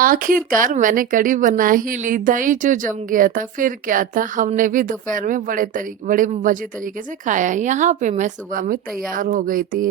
आखिरकार मैंने कढ़ी बना ही ली, दही जो जम गया था, फिर क्या था, हमने भी दोपहर में बड़े मजे तरीके से खाया। यहाँ पे मैं सुबह में तैयार हो गई थी।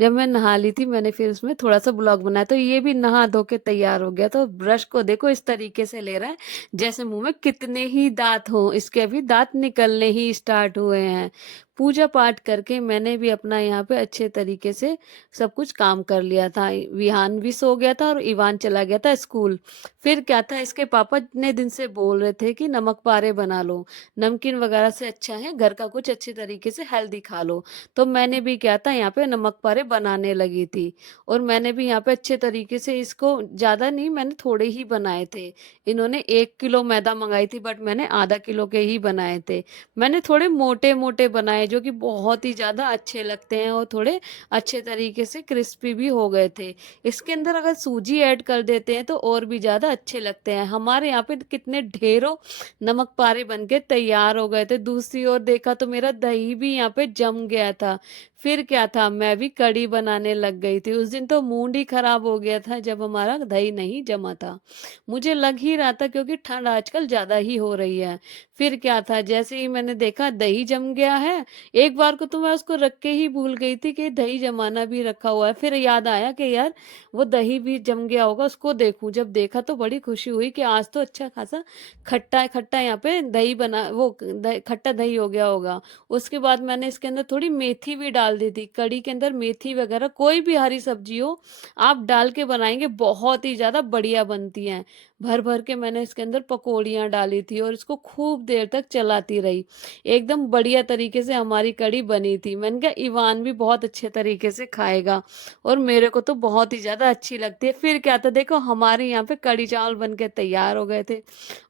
जब मैं नहा ली थी, मैंने फिर उसमें थोड़ा सा ब्लॉग बनाया, तो ये भी नहा धो के तैयार हो गया। तो ब्रश को देखो इस तरीके से ले रहा है जैसे मुंह में कितने ही दांत हों, इसके अभी दांत निकलने ही स्टार्ट हुए हैं। पूजा पाठ करके मैंने भी अपना यहाँ पे अच्छे तरीके से सब कुछ काम कर लिया था। विहान भी सो गया था और इवान चला गया था स्कूल। फिर क्या था, इसके पापा इतने दिन से बोल रहे थे कि नमक पारे बना लो, नमकीन वगैरह से अच्छा है घर का कुछ अच्छे तरीके से हेल्दी खा लो। तो मैंने भी क्या था, यहाँ पे नमक पारे बनाने लगी थी। और मैंने भी यहाँ पे अच्छे तरीके से इसको, ज्यादा नहीं, मैंने थोड़े ही बनाए थे। इन्होंने 1 किलो मैदा मंगाई थी, बट मैंने आधा किलो के ही बनाए थे। मैंने थोड़े मोटे मोटे बनाए जो कि बहुत ही ज्यादा अच्छे लगते हैं, और थोड़े अच्छे तरीके से क्रिस्पी भी हो गए थे। इसके अंदर अगर सूजी ऐड कर देते हैं तो और भी ज़्यादा अच्छे लगते हैं। हमारे यहाँ पे कितने ढेरों नमक पारे बन के तैयार हो गए थे। दूसरी ओर देखा तो मेरा दही भी यहाँ पे जम गया था। फिर क्या था, मैं भी कढ़ी बनाने लग गई थी। उस दिन तो मूड ही खराब हो गया था जब हमारा दही नहीं जमा था। मुझे लग ही रहा था क्योंकि ठंड आजकल ज़्यादा ही हो रही है। फिर क्या था, जैसे ही मैंने देखा दही जम गया है, एक बार को तो मैं उसको रख के ही भूल गई थी कि दही जमाना भी रखा हुआ है। फिर याद आया कि यार वो दही भी जम गया होगा, उसको देखूं। जब देखा तो बड़ी खुशी हुई कि आज तो अच्छा खासा खट्टा खट्टा यहाँ पे दही बना, वो खट्टा दही हो गया होगा। उसके बाद मैंने इसके अंदर थोड़ी मेथी भी डाल दी थी। कढ़ी के अंदर मेथी वगैरह कोई भी हरी सब्जी हो, आप डाल के बनाएंगे बहुत ही ज्यादा बढ़िया बनती हैं। भर भर के मैंने इसके अंदर पकौड़ियाँ डाली थी और इसको खूब देर तक चलाती रही। एकदम बढ़िया तरीके से हमारी कढ़ी बनी थी। मैंने कहा इवान भी बहुत अच्छे तरीके से खाएगा, और मेरे को तो बहुत ही ज्यादा अच्छी लगती है। फिर क्या था, देखो हमारे यहाँ पे कढ़ी चावल बन के तैयार हो गए थे।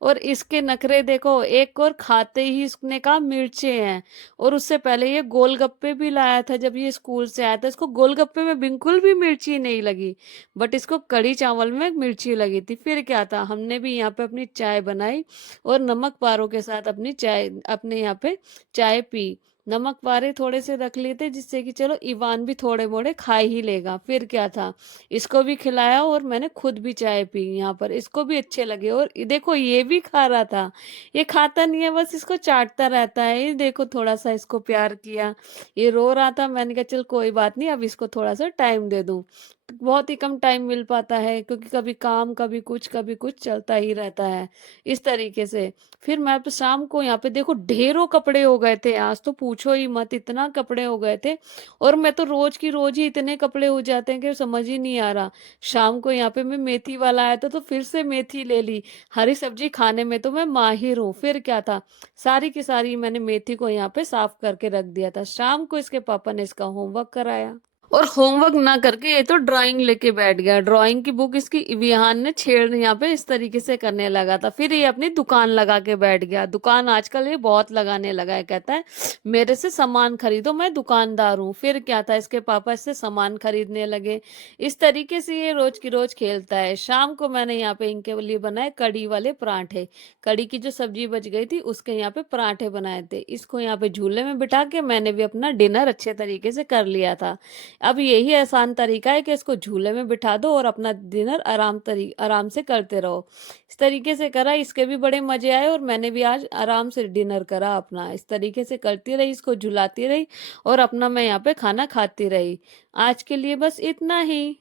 और इसके नखरे देखो, एक और खाते ही इसने कहा मिर्चे हैं। और उससे पहले ये गोलगप्पे भी लाया था, जब ये स्कूल से आया था इसको गोलगप्पे में बिल्कुल भी मिर्ची नहीं लगी, बट इसको कढ़ी चावल में मिर्ची लगी थी। फिर क्या था, हमने भी यहाँ पे अपनी चाय बनाई और नमक पारों के साथ अपनी चाय, अपने यहाँ पे चाय पी। नमक पारे थोड़े से रख लिए थे जिससे कि चलो इवान भी थोड़े मोड़े खा ही लेगा। फिर क्या था, इसको भी खिलाया और मैंने खुद भी चाय पी यहाँ पर, इसको भी अच्छे लगे। और देखो ये भी खा रहा था, ये खाता नहीं है, बस इसको चाटता रहता है। ये देखो थोड़ा सा इसको प्यार किया, ये रो रहा था, मैंने कहा चल कोई बात नहीं, अब इसको थोड़ा सा टाइम दे दूं। बहुत ही कम टाइम मिल पाता है क्योंकि कभी काम कभी कुछ चलता ही रहता है इस तरीके से। फिर मैं तो शाम को यहाँ पे देखो ढेरों कपड़े हो गए थे, आज तो पूछो ही मत, इतना कपड़े हो गए थे। और मैं तो रोज की रोज ही इतने कपड़े हो जाते हैं कि समझ ही नहीं आ रहा। शाम को यहाँ पे मैं मेथी वाला आया था तो फिर से मेथी ले ली। हरी सब्जी खाने में तो मैं माहिर हूँ। फिर क्या था, सारी की सारी मैंने मेथी को यहाँ पे साफ करके रख दिया था। शाम को इसके पापा ने इसका होमवर्क कराया, और होमवर्क ना करके ये तो ड्राइंग लेके बैठ गया। ड्राइंग की बुक इसकी विहान ने छेड़ यहाँ पे इस तरीके से करने लगा था। फिर ये अपनी दुकान लगा के बैठ गया। दुकान आजकल ये बहुत लगाने लगा है, कहता है मेरे से सामान खरीदो, मैं दुकानदार हूँ। फिर क्या था, इसके पापा इससे सामान खरीदने लगे। इस तरीके से ये रोज की रोज खेलता है। शाम को मैंने यहाँ पे इनके लिए बनाए कड़ी वाले पराठे। कड़ी की जो सब्जी बच गई थी उसके यहाँ पे पराठे बनाए थे। इसको यहाँ पे झूले में बिठा के मैंने भी अपना डिनर अच्छे तरीके से कर लिया था। अब यही आसान तरीका है कि इसको झूले में बिठा दो और अपना डिनर आराम से करते रहो। इस तरीके से करा, इसके भी बड़े मजे आए और मैंने भी आज आराम से डिनर करा अपना। इस तरीके से करती रही, इसको झुलाती रही और अपना मैं यहाँ पे खाना खाती रही। आज के लिए बस इतना ही।